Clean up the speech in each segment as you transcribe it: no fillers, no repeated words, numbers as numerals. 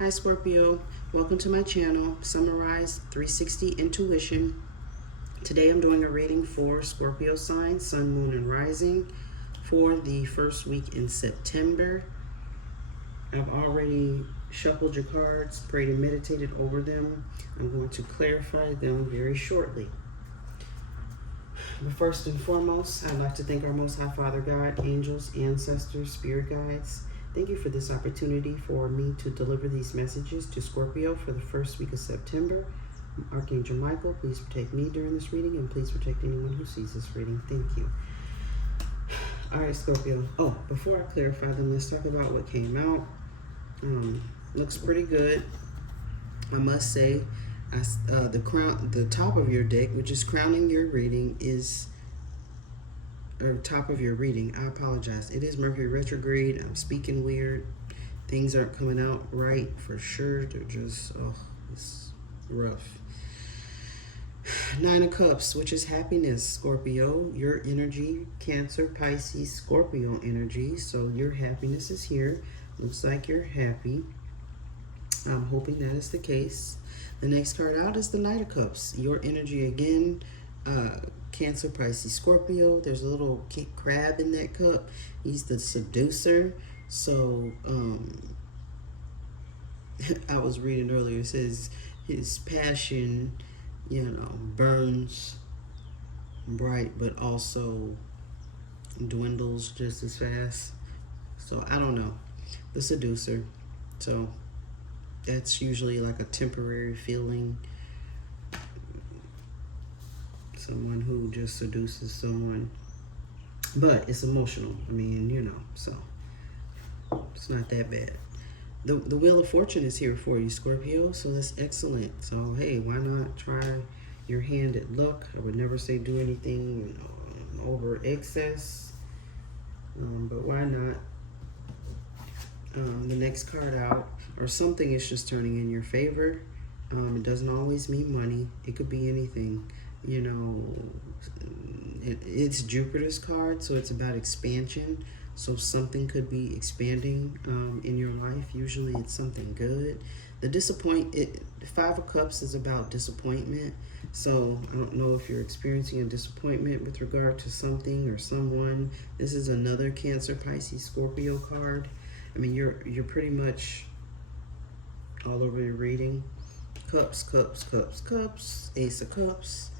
Hi Scorpio, welcome to my channel, Summarize 360 Intuition. Today I'm doing a reading for Scorpio sign, Sun, Moon, and Rising for the first week in September. I've already shuffled your cards, prayed and meditated over them. I'm going to clarify them very shortly. But first and foremost, I'd like to thank our Most High Father God, angels, ancestors, spirit guides. Thank you for this opportunity for me to deliver these messages to Scorpio for the first week of September. Archangel Michael, please protect me during this reading, and please protect anyone who sees this reading. Thank you. All right, Scorpio. Oh, before I clarify them, let's talk about what came out. Looks pretty good, I must say. The top of your deck, which is crowning your reading, is top of your reading. I apologize. It is Mercury retrograde. I'm speaking weird. Things aren't coming out right for sure. They're just, it's rough. Nine of Cups, which is happiness, Scorpio. Your energy, Cancer, Pisces, Scorpio energy. So your happiness is here. Looks like you're happy. I'm hoping that is the case. The next card out is the Knight of Cups. Your energy again, Cancer, Pisces, Scorpio. There's a little crab in that cup. He's the seducer. So I was reading earlier, it says his passion, burns bright, but also dwindles just as fast. So I don't know. The seducer. So that's usually like a temporary feeling. Someone who just seduces someone. But it's emotional. I mean, so it's not that bad. The Wheel of Fortune is here for you, Scorpio, so that's excellent. So, hey, why not try your hand at luck? I would never say do anything over excess, but why not? The next card out, or something is just turning in your favor. It doesn't always mean money. It could be anything. It's Jupiter's card, so it's about expansion. So something could be expanding in your life. Usually it's something good. The Five of Cups is about disappointment. So I don't know if you're experiencing a disappointment with regard to something or someone. This is another Cancer, Pisces, Scorpio card. I mean, you're pretty much all over your reading. Cups, cups, cups, cups, Ace of Cups.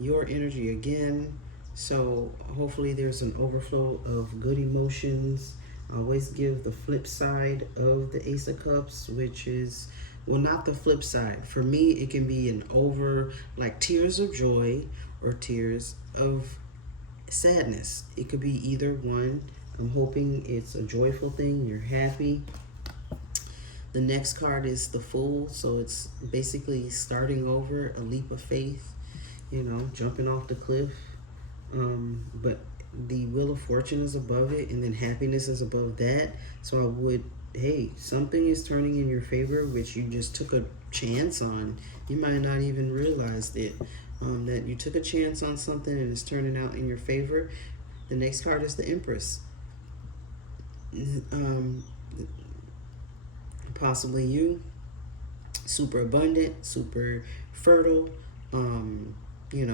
Your energy again. So hopefully there's an overflow of good emotions. I always give the flip side of the Ace of Cups, which is, well, not the flip side. For me, it can be like tears of joy or tears of sadness. It could be either one. I'm hoping it's a joyful thing. You're happy. The next card is the Fool. So it's basically starting over, a leap of faith, jumping off the cliff. But the Wheel of Fortune is above it, and then happiness is above that. So something is turning in your favor, which you just took a chance on. You might not even realize that you took a chance on something and it's turning out in your favor. The next card is the Empress. Possibly you, super abundant, super fertile.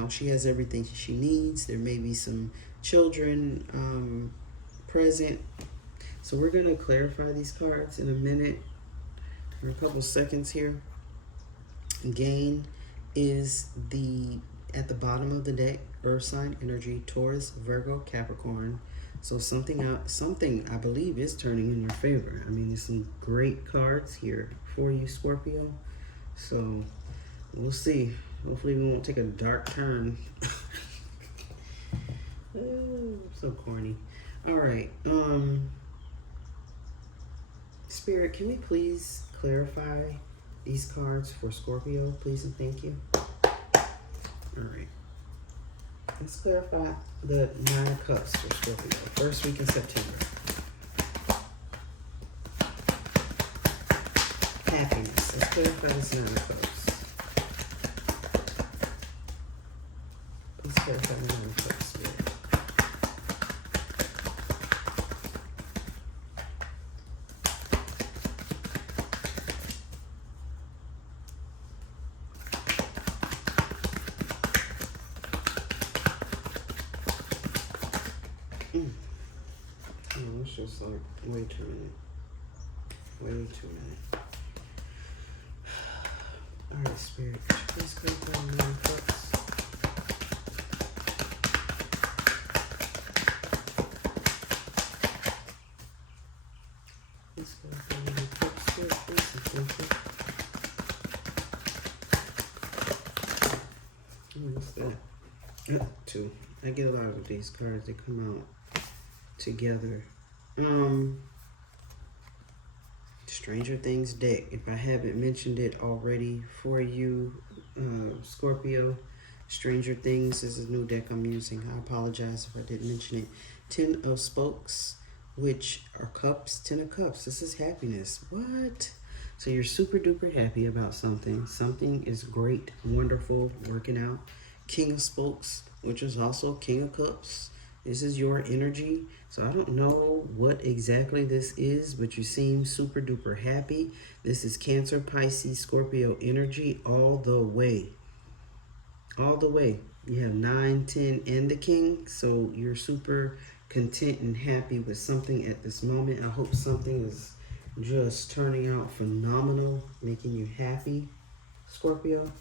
She has everything she needs. There may be some children present. So we're going to clarify these cards in a minute, or a couple seconds here. Gain is at the bottom of the deck, Earth sign energy, Taurus, Virgo, Capricorn. So something I believe is turning in your favor. I mean, there's some great cards here for you, Scorpio. So we'll see. Hopefully we won't take a dark turn. So corny. All right. Spirit, can we please clarify these cards for Scorpio, please and thank you? All right. Let's clarify the Nine of Cups for Scorpio, first week in September. Happiness. Let's clarify this Nine of Cups. Let's clarify the Nine of Cups, Spirit. It's like way too many. Way too many. Alright, Spirit, please clarify the 9 of Cups. Please clarify the 9 of Cups, Spirit, please, and thank you. What's that? 2. I get a lot of these cards. They come out together. Stranger Things deck. If I haven't mentioned it already for you, Scorpio, Stranger Things is a new deck I'm using. I apologize if I didn't mention it. 10 of Spokes, which are cups. 10 of Cups. This is happiness. What? So you're super duper happy about something. Something is great, wonderful, working out. King of Spokes, which is also King of Cups. This is your energy. So I don't know what exactly this is, but you seem super duper happy. This is Cancer, Pisces, Scorpio energy all the way. All the way. You have 9, 10, and the King. So you're super content and happy with something at this moment. I hope something is just turning out phenomenal, making you happy, Scorpio.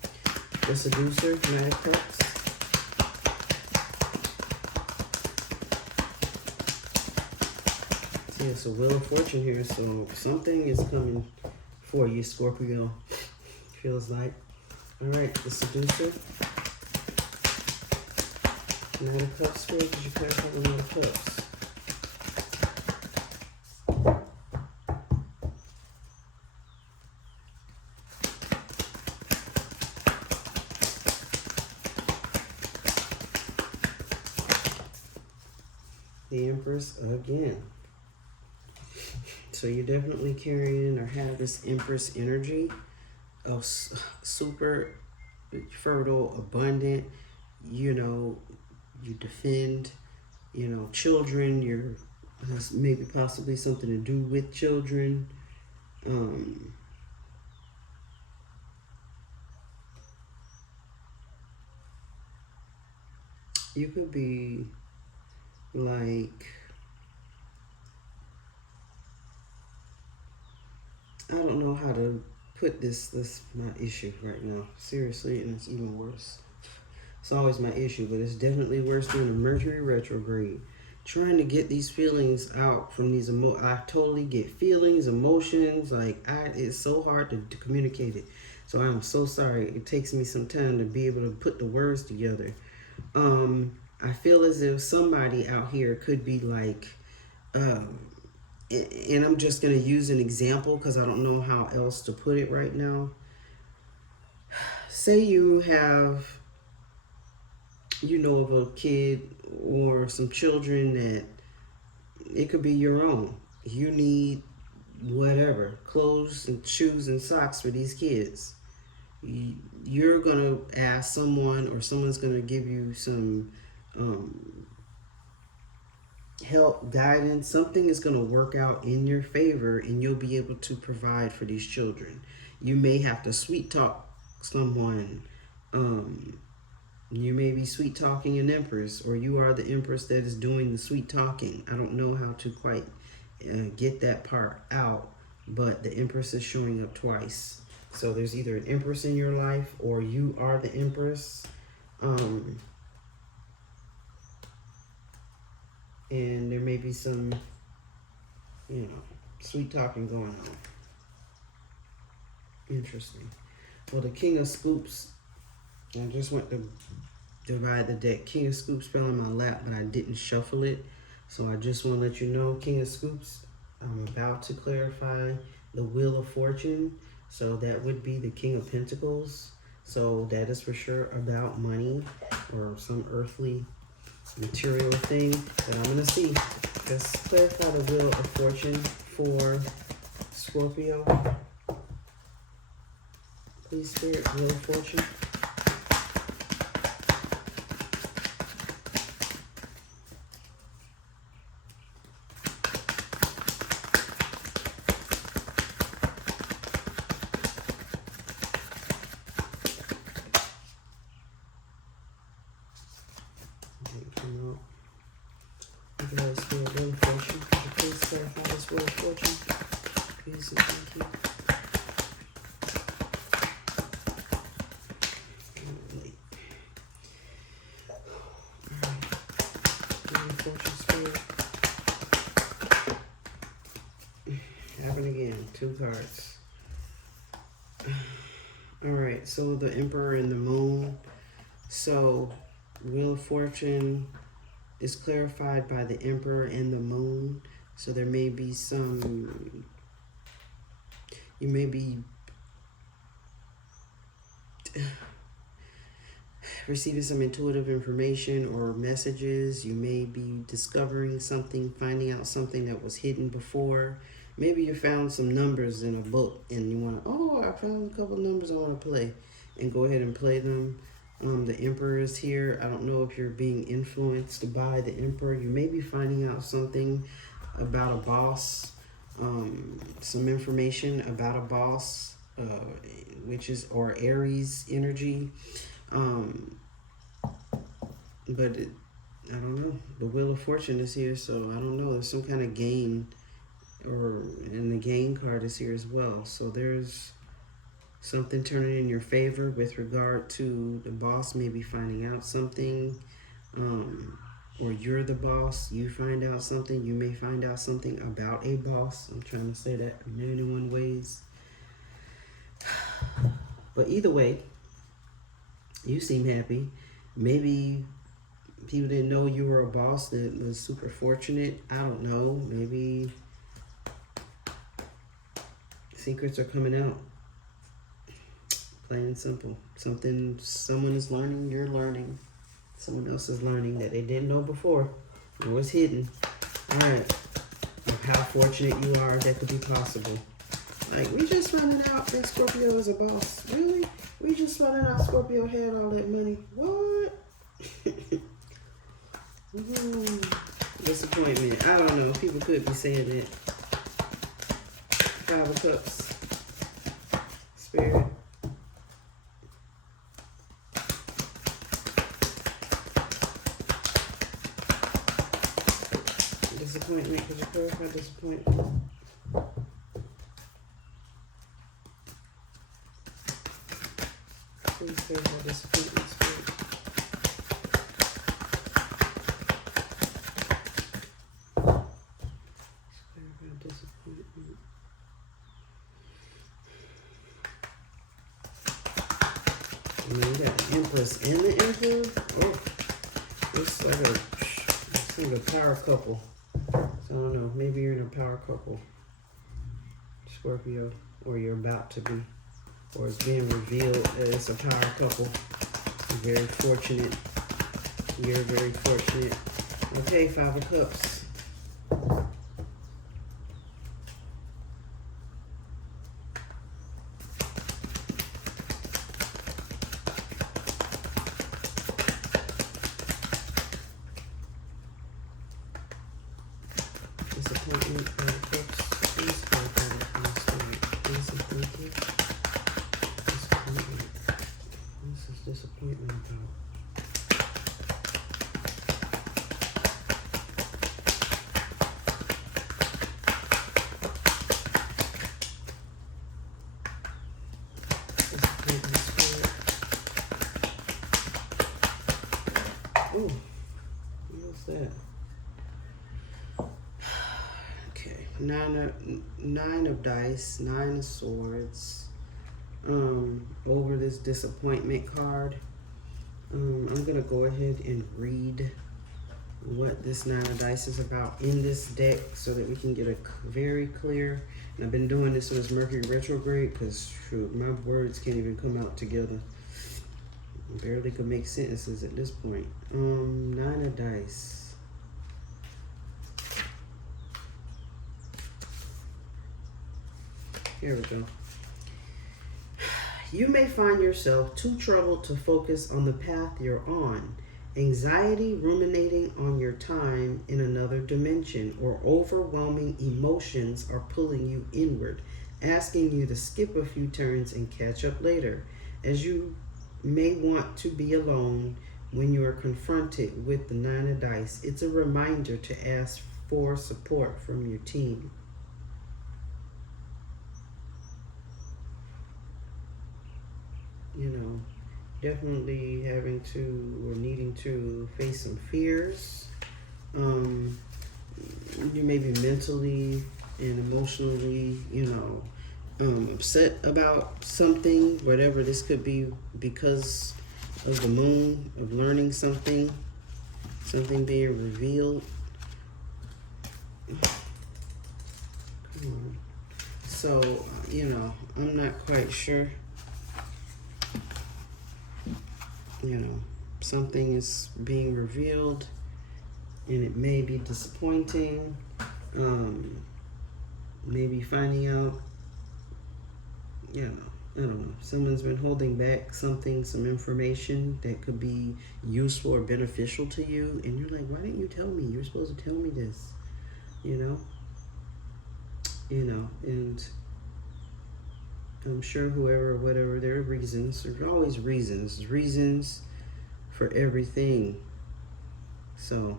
The Seducer, 9 of Cups. See, it's a Wheel of Fortune here, so something is coming for you, Scorpio. Feels like. Alright, the Seducer. 9 of Cups, Spirit, did you clarify the 9 of Cups? The Empress again. So you're definitely carrying or have this Empress energy of super fertile, abundant, you know, you defend, you know, children, you're has maybe possibly something to do with children. You could be like, I don't know how to put this. That's my issue right now. Seriously, and it's even worse. It's always my issue, but it's definitely worse than a Mercury retrograde. Trying to get these feelings out from these I totally get feelings, emotions. Like it's so hard to communicate it. So I'm so sorry. It takes me some time to be able to put the words together. I feel as if somebody out here could be like, and I'm just going to use an example because I don't know how else to put it right now. Say you have, you know, of a kid or some children that it could be your own. You need whatever, clothes and shoes and socks for these kids. You're going to ask someone, or someone's going to give you some help, guidance. Something is going to work out in your favor and you'll be able to provide for these children. You may have to sweet talk someone. You may be sweet talking an Empress, or you are the Empress that is doing the sweet talking. I don't know how to quite get that part out, but the Empress is showing up twice. So there's either an Empress in your life or you are the Empress. And there may be some, you know, sweet talking going on. Interesting. Well, the King of Scoops, I just went to divide the deck. King of Scoops fell in my lap, but I didn't shuffle it. So I just want to let you know, King of Scoops, I'm about to clarify the Wheel of Fortune. So that would be the King of Pentacles. So that is for sure about money or some earthly material thing that I'm going to see. Let's clarify the Wheel of Fortune for Scorpio. Please, Spirit, Wheel of Fortune. Wheel of Fortune. Could you please clarify again, 2 cards. Alright, so the Emperor and the Moon. So, Wheel of Fortune is clarified by the Emperor and the Moon. So there may be some, you may be receiving some intuitive information or messages. You may be discovering something, finding out something that was hidden before. Maybe you found some numbers in a book and you want to, oh, I found a couple numbers I want to play, and go ahead and play them. The Emperor is here. I don't know if you're being influenced by the Emperor. You may be finding out something about a boss, some information about a boss, which is, or Aries energy. But I don't know. The Wheel of Fortune is here, so I don't know. There's some kind of gain, and the gain card is here as well. So there's something turning in your favor with regard to the boss maybe finding out something, or you're the boss, you find out something. You may find out something about a boss. I'm trying to say that in 91 ways. But either way, you seem happy. Maybe people didn't know you were a boss that was super fortunate. I don't know. Maybe secrets are coming out. Plain and simple. Something someone is learning, you're learning. Someone else is learning that they didn't know before. It was hidden. Alright. How fortunate you are, that could be possible. Like, we just finding out that Scorpio is a boss. Really? We just finding out Scorpio had all that money. What? Disappointment. I don't know. People could be saying that. 5 of Cups. Spirit. Disappointment. Could you clarify disappointment? Please clarify disappointment, Spirit. Clarify disappointment. And then we got the Empress and the Emperor. Oh, it's like a power couple. So I don't know, maybe you're in a power couple, Scorpio, or you're about to be, or it's being revealed that it's a power couple. You're very fortunate. You're very fortunate. Okay, 5 of Cups. Disappointment, 5 of Cups. Please clarify that. Disappointment. Disappointment. This is disappointment about. Disappointment, Spirit. Ooh, what's that? Okay, 9 of dice, 9 of swords. Over this disappointment card, I'm gonna go ahead and read what this 9 of dice is about in this deck so that we can get a very clear. And I've been doing this with Mercury retrograde because my words can't even come out together. I barely could make sentences at this point. 9 of dice. Here we go. You may find yourself too troubled to focus on the path you're on. Anxiety ruminating on your time in another dimension, or overwhelming emotions are pulling you inward, asking you to skip a few turns and catch up later, as you may want to be alone when you are confronted with the 9 of dice. It's a reminder to ask for support from your team. You know, definitely having to or needing to face some fears. You may be mentally and emotionally, upset about something, whatever this could be, because of the moon, of learning something being revealed. Come on. So, I'm not quite sure. Something is being revealed and it may be disappointing. Maybe finding out, I don't know. Someone's been holding back something, some information that could be useful or beneficial to you, and you're like, why didn't you tell me? You're supposed to tell me this, and I'm sure whoever or whatever, there are reasons. There's always reasons for everything. So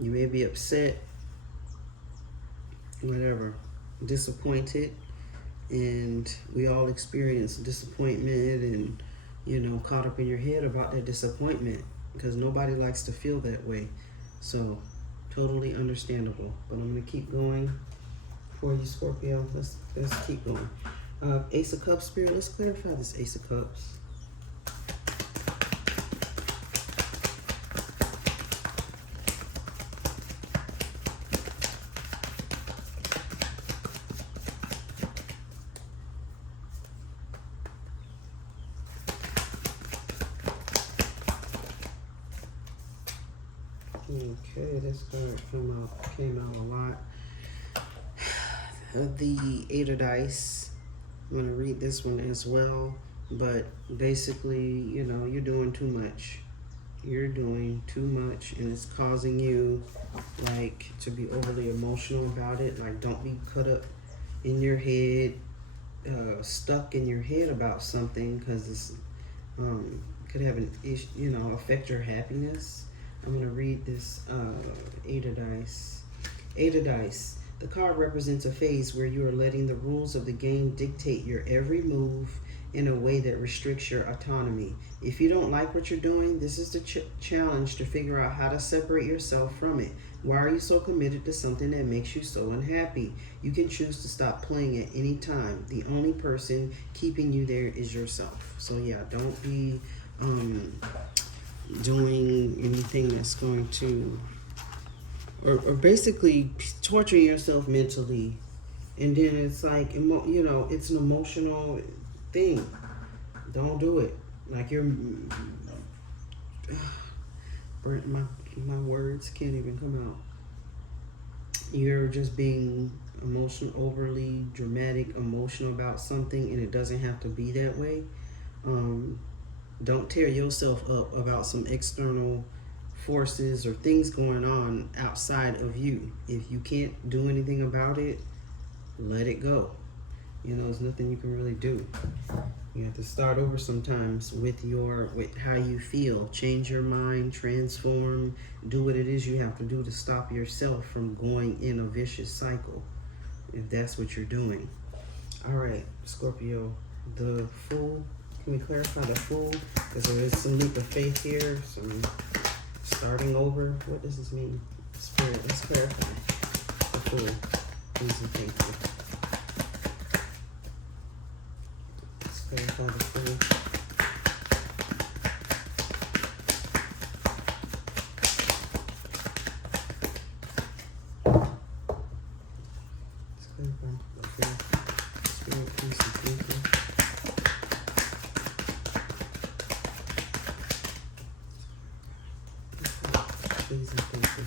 you may be upset, whatever, disappointed, and we all experience disappointment and, caught up in your head about that disappointment, because nobody likes to feel that way. So totally understandable. But I'm going to keep going for you, Scorpio. Let's keep going. Ace of Cups, Spirit, let's clarify this Ace of Cups. Okay, this card came out a lot. The Eight of Dice. I'm going to read this one as well. But basically, you're doing too much. You're doing too much, and it's causing you, to be overly emotional about it. Don't be caught up in your head, stuck in your head about something, because it's could have an issue, affect your happiness. I'm going to read this Eight of Dice. Eight of Dice. The card represents a phase where you are letting the rules of the game dictate your every move in a way that restricts your autonomy. If you don't like what you're doing, this is the challenge to figure out how to separate yourself from it. Why are you so committed to something that makes you so unhappy? You can choose to stop playing at any time. The only person keeping you there is yourself. So yeah, don't be doing anything that's going to, or basically torturing yourself mentally, and then it's it's an emotional thing. Don't do it. You're my words can't even come out. You're just being overly dramatic, emotional about something, and it doesn't have to be that way. Don't tear yourself up about some external forces or things going on outside of you. If you can't do anything about it, let it go. There's nothing you can really do. You have to start over sometimes with how you feel. Change your mind, transform, do what it is you have to do to stop yourself from going in a vicious cycle, if that's what you're doing. All right, Scorpio, the Fool. Can we clarify the Fool? Because there is some leap of faith here, some starting over. What does this mean? Spirit, let's clarify the Fool. Please and thank you. Let's clarify the Fool. Let's clarify the Fool. Spirit, please and thank you. Please and thank you.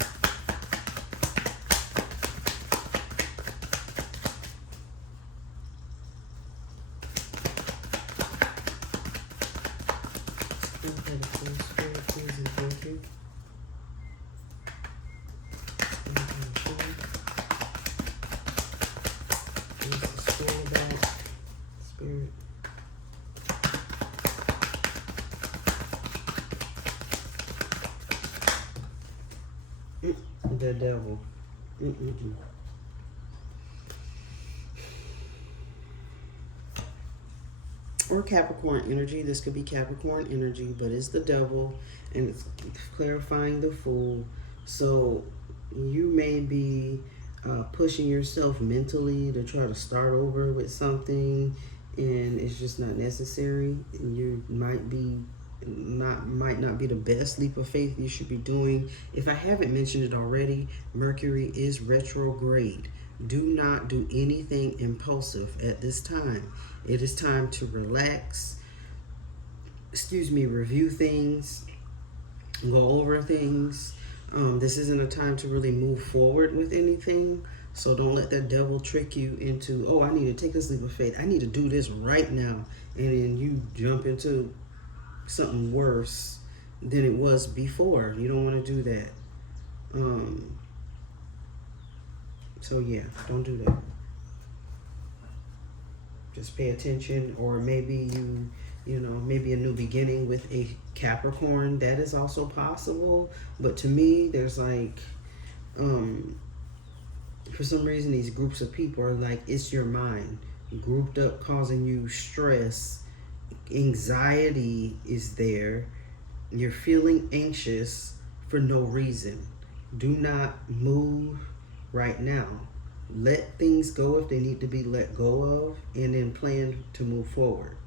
Spirit, please and thank you. Please the scroll back. Spirit. The Devil. Or Capricorn energy. This could be Capricorn energy, but it's the Devil, and it's clarifying the Fool. So you may be pushing yourself mentally to try to start over with something, and it's just not necessary. You might not be the best leap of faith you should be doing. If I haven't mentioned it already, Mercury is retrograde. Do not do anything impulsive at this time. It is time to relax, review things, go over things. This isn't a time to really move forward with anything. So don't let that devil trick you into, oh, I need to take this leap of faith. I need to do this right now. And then you jump into something worse than it was before. You don't want to do that. So yeah, don't do that. Just pay attention, or maybe maybe a new beginning with a Capricorn. That is also possible. But to me, there's like, for some reason, these groups of people are like, it's your mind grouped up, causing you stress. Anxiety is there. You're feeling anxious for no reason. Do not move right now. Let things go if they need to be let go of, and then plan to move forward.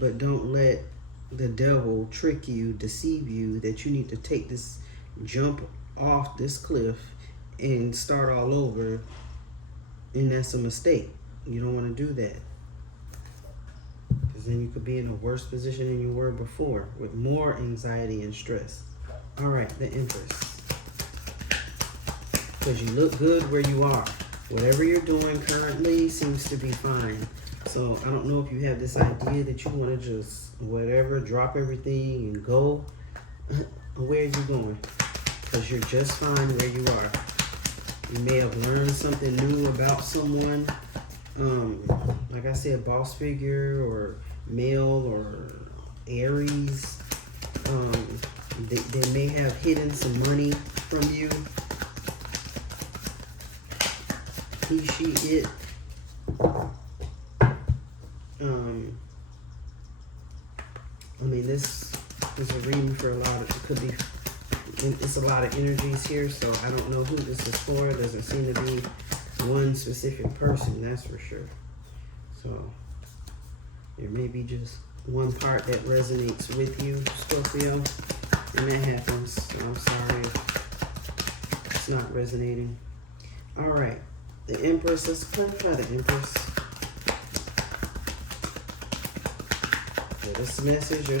But don't let the devil trick you, deceive you that you need to take this jump off this cliff and start all over, and that's a mistake. You don't want to do that, because then you could be in a worse position than you were before, with more anxiety and stress. All right, the Empress. Because you look good where you are. Whatever you're doing currently seems to be fine. So I don't know if you have this idea that you want to just drop everything and go. Where are you going? Because you're just fine where you are. You may have learned something new about someone. Like I said, boss figure or male or Aries. They may have hidden some money from you. He, she, it. This is a reading for a lot of, it's a lot of energies here, so I don't know who this is for. It doesn't seem to be one specific person, that's for sure. So there may be just one part that resonates with you, Scorpio, and that happens. So I'm sorry if it's not resonating. All right, the Empress. Let's clarify the Empress. There's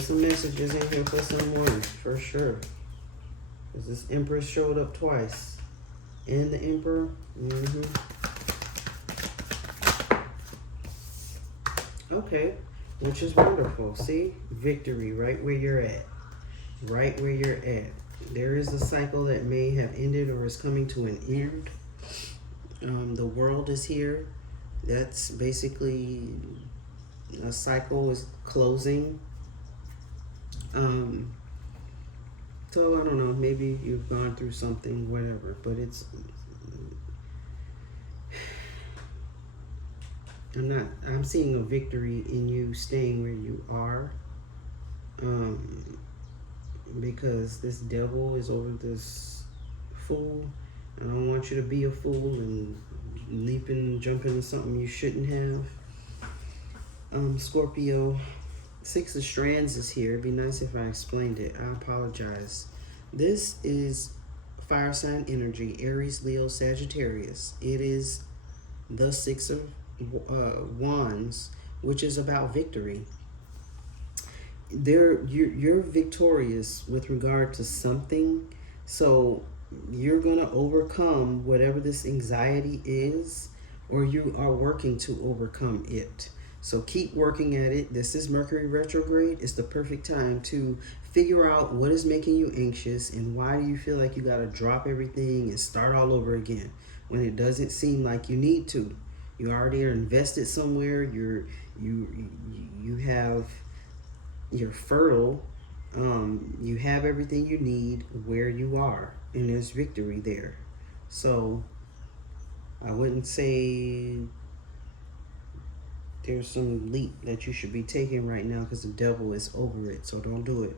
some messages in here for someone, for sure. Because this Empress showed up twice. And the Emperor. Okay, which is wonderful. See? Victory, right where you're at. Right where you're at. There is a cycle that may have ended or is coming to an end. The World is here. That's basically a cycle is closing. So I don't know, maybe you've gone through something, whatever, but I'm seeing a victory in you staying where you are. Because this devil is over this fool. I don't want you to be a fool and leap and jump into something you shouldn't have. Scorpio, Six of Strands is here. It'd be nice if I explained it. I apologize. This is fire sign energy, Aries, Leo, Sagittarius. It is the Six of Wands, which is about victory. You're victorious with regard to something, so you're going to overcome whatever this anxiety is, or you are working to overcome it. So keep working at it. This is Mercury retrograde. It's the perfect time to figure out what is making you anxious and why do you feel like you got to drop everything and start all over again when it doesn't seem like you need to. You already are invested somewhere. You're fertile. You have everything you need where you are, and there's victory there. So I wouldn't say there's some leap that you should be taking right now because the devil is over it. So don't do it.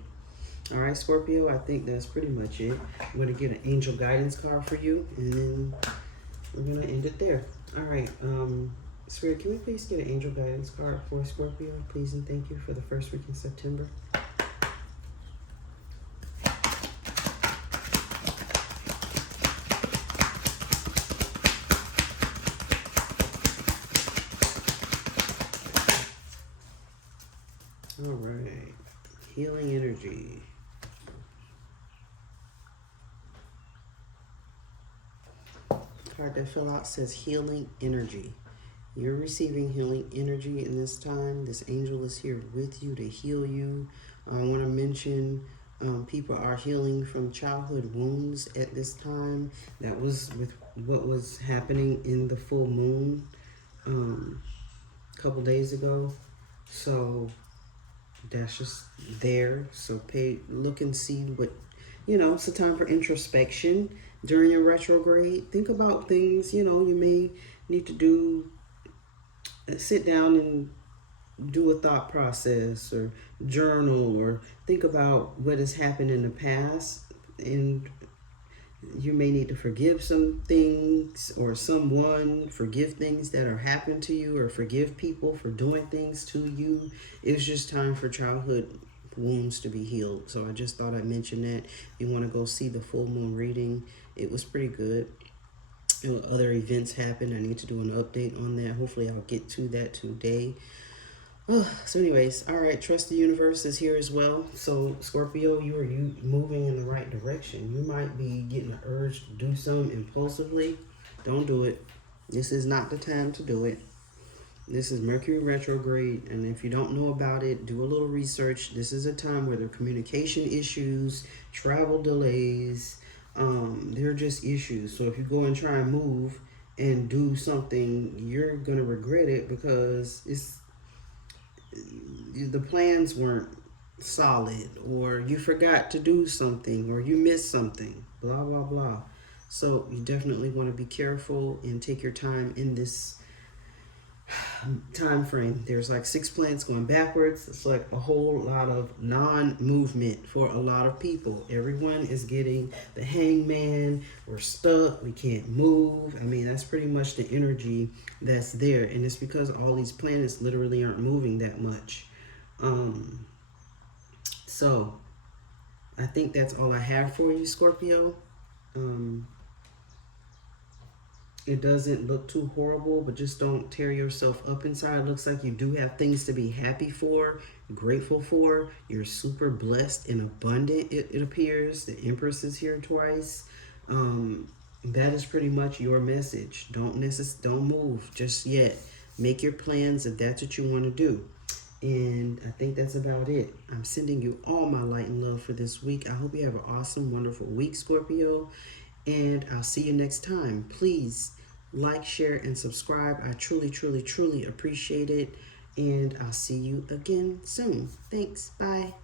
All right, Scorpio, I think that's pretty much it. I'm going to get an angel guidance card for you, and then we're going to end it there. All right, Spirit, can we please get an angel guidance card for Scorpio, please and thank you, for the first week in September? All right, healing energy. Card that fell out says healing energy. You're receiving healing energy in this time. This angel is here with you to heal you. I want to mention people are healing from childhood wounds at this time. That was with what was happening in the full moon a couple days ago. So that's just there. So look and see what, it's a time for introspection during your retrograde. Think about things, you may need to do, sit down and do a thought process or journal or think about what has happened in the past, and you may need to forgive some things or someone, forgive things that are happened to you, or forgive people for doing things to you. It's just time for childhood wounds to be healed. So I just thought I'd mention that. If you want to go see the full moon reading, it was pretty good. Other events happened. I need to do an update on that. Hopefully I'll get to that today. So anyways, all right, trust the universe is here as well. So Scorpio, you are moving in the right direction. You might be getting an urge to do something impulsively. Don't do it. This is not the time to do it. This is Mercury retrograde, and if you don't know about it, do a little research. This is a time where there are communication issues, travel delays. They're just issues. So if you go and try and move and do something, you're gonna regret it because the plans weren't solid, or you forgot to do something, or you missed something, blah blah blah. So you definitely want to be careful and take your time in this time frame. There's like 6 planets going backwards. It's like a whole lot of non-movement for a lot of people. Everyone is getting the hangman. We're stuck. We can't move. I mean, that's pretty much the energy that's there, and it's because all these planets literally aren't moving that much. So I think that's all I have for you, Scorpio. It doesn't look too horrible, but just don't tear yourself up inside. It looks like you do have things to be happy for, grateful for. You're super blessed and abundant, it appears. The Empress is here twice. That is pretty much your message. Don't move just yet. Make your plans if that's what you want to do. And I think that's about it. I'm sending you all my light and love for this week. I hope you have an awesome, wonderful week, Scorpio. And I'll see you next time. Please like, share, and subscribe. I truly, truly, truly appreciate it. And I'll see you again soon. Thanks. Bye.